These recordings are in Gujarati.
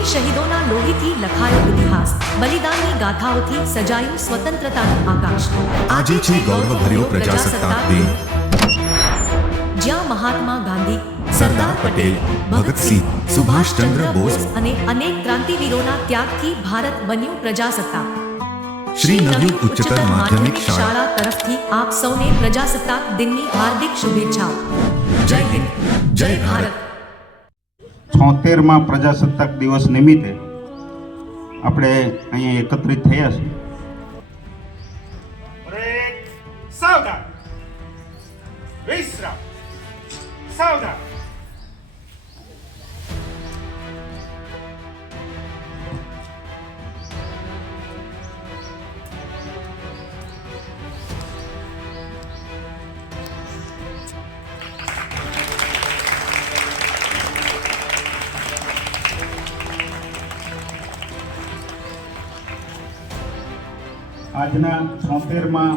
વીર શહીદોના લોહીથી લખાયો ઇતિહાસ, બલિદાનની ગાથાઓથી સજાયું સ્વતંત્રતાનું આકાશ। આજે છે ગૌરવભર્યો પ્રજાસત્તાક દિન, જ્યાં મહાત્મા ગાંધી, સરદાર પટેલ, ભગતસિંહ, સુભાષચંદ્ર બોઝ અને અનેક ક્રાંતિવીરોના ત્યાગથી ભારત બન્યું પ્રજાસત્તાક। શ્રી નવયુગ ઉચ્ચતર માધ્યમિક શાળા તરફથી આપ સૌને પ્રજાસત્તાક દિનની હાર્દિક શુભેચ્છાઓ। જય હિન્દ, જય ભારત। 76માં પ્રજાસત્તાક દિવસ નિમિત્તે આપણે અહીંયા એકત્રિત થયા છે। બ્રેક, સાવધાન, વિશ્રામ, સાવધાન। આજના 76માં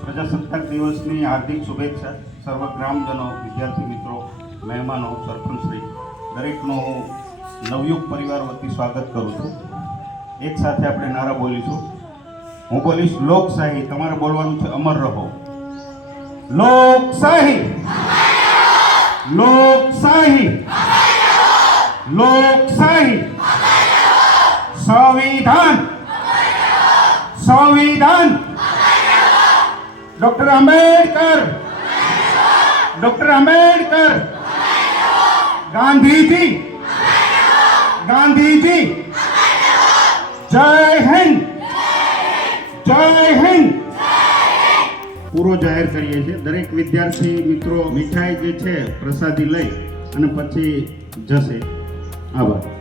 પ્રજાસત્તાક દિવસની હાર્દિક શુભેચ્છા સર્વ ગ્રામજનો, વિદ્યાર્થી મિત્રો, મહેમાનો, સરપંચશ્રી દરેકનો હું નવયુગ પરિવાર વતી સ્વાગત કરું છું। એક સાથે આપણે નારા બોલીશું। હું બોલીશ લોકશાહી, તમારે બોલવાનું છે અમર રહો। લોકશાહી, લોકશાહી, લોકશાહી, સંવિધાન, संविधान, डॉक्टर अंबेडकर, डॉक्टर अंबेडकर, गांधी जी, गांधी जी, जय हिंद, जय हिंद। पूरो जाहिर करिए छे। दरेक विद्यार्थी मित्रों मीठाई जे छे प्रसादी लई અને પછી જશે। આભાર।